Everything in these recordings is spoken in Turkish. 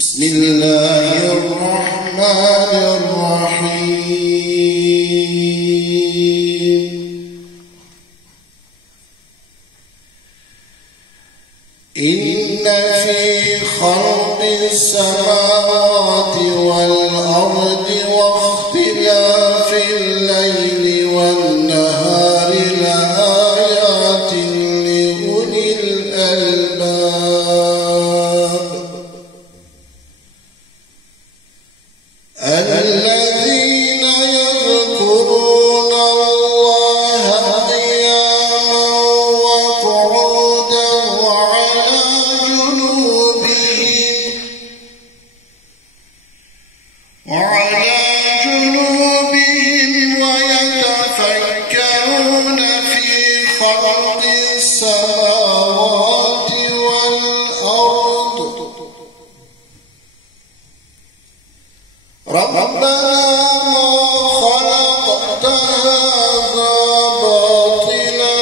بسم الله الرحمن الرحيم إن في خلق السماوات والأرض واختلاف الليل والنهار لآيات لأولي الألباب الذين يذكرون الله قياما وقعودا وعلى جنوبهم ويتفكرون في خلق السماوات والأرض ربنا ما خلقت هذا باطلا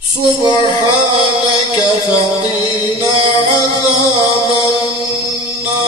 سبحانك فقنا عذاب النار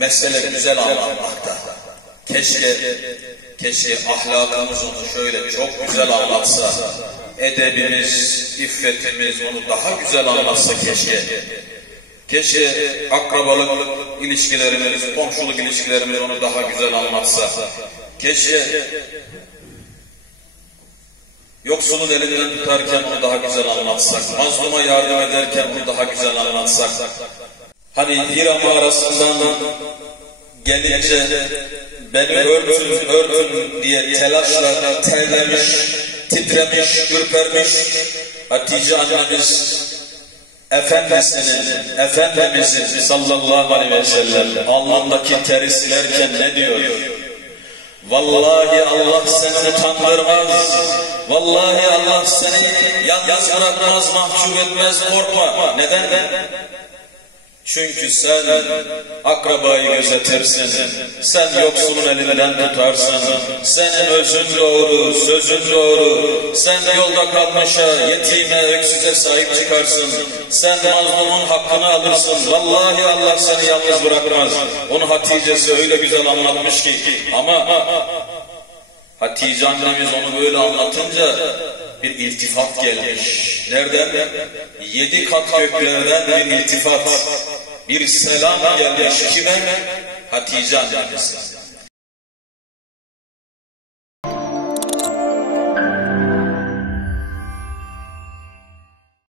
Mesele güzel anlatmakta. Keşke ahlakımız onu şöyle çok güzel anlatsa, edebimiz, iffetimiz onu daha güzel anlatsa keşke. Keşke akrabalık ilişkilerimiz, komşuluk ilişkilerimiz onu daha güzel anlatsa. Keşke yoksulun elinden tutarken onu daha güzel anlatsak, mazluma yardım ederken onu daha güzel anlatsak. Hani Hira mağarasından gelince beni örtün diye telaşla terlemiş, titremiş, ürpermiş Hatice annemiz Efendimizin sallallahu aleyhi ve sellem alnındaki teri silerken ne diyor? Vallahi Allah seni utandırmaz, vallahi Allah seni yalnız bırakmaz, mahcup etmez, korkma. Neden? Çünkü sen akrabayı gözetirsin, sen yoksulun elinden tutarsın, senin özün doğru, sözün doğru, sen yolda kalmışa, yetime, öksüze sahip çıkarsın, sen mazlumun hakkını alırsın, vallahi Allah seni yalnız bırakmaz. Onu Hatice'si öyle güzel anlatmış ki, ama Hatice annemiz onu böyle anlatınca bir iltifat gelmiş. Nereden? 7 kat göklerden bir iltifat, bir selam gelmiş. Kime? Hatice annemiz.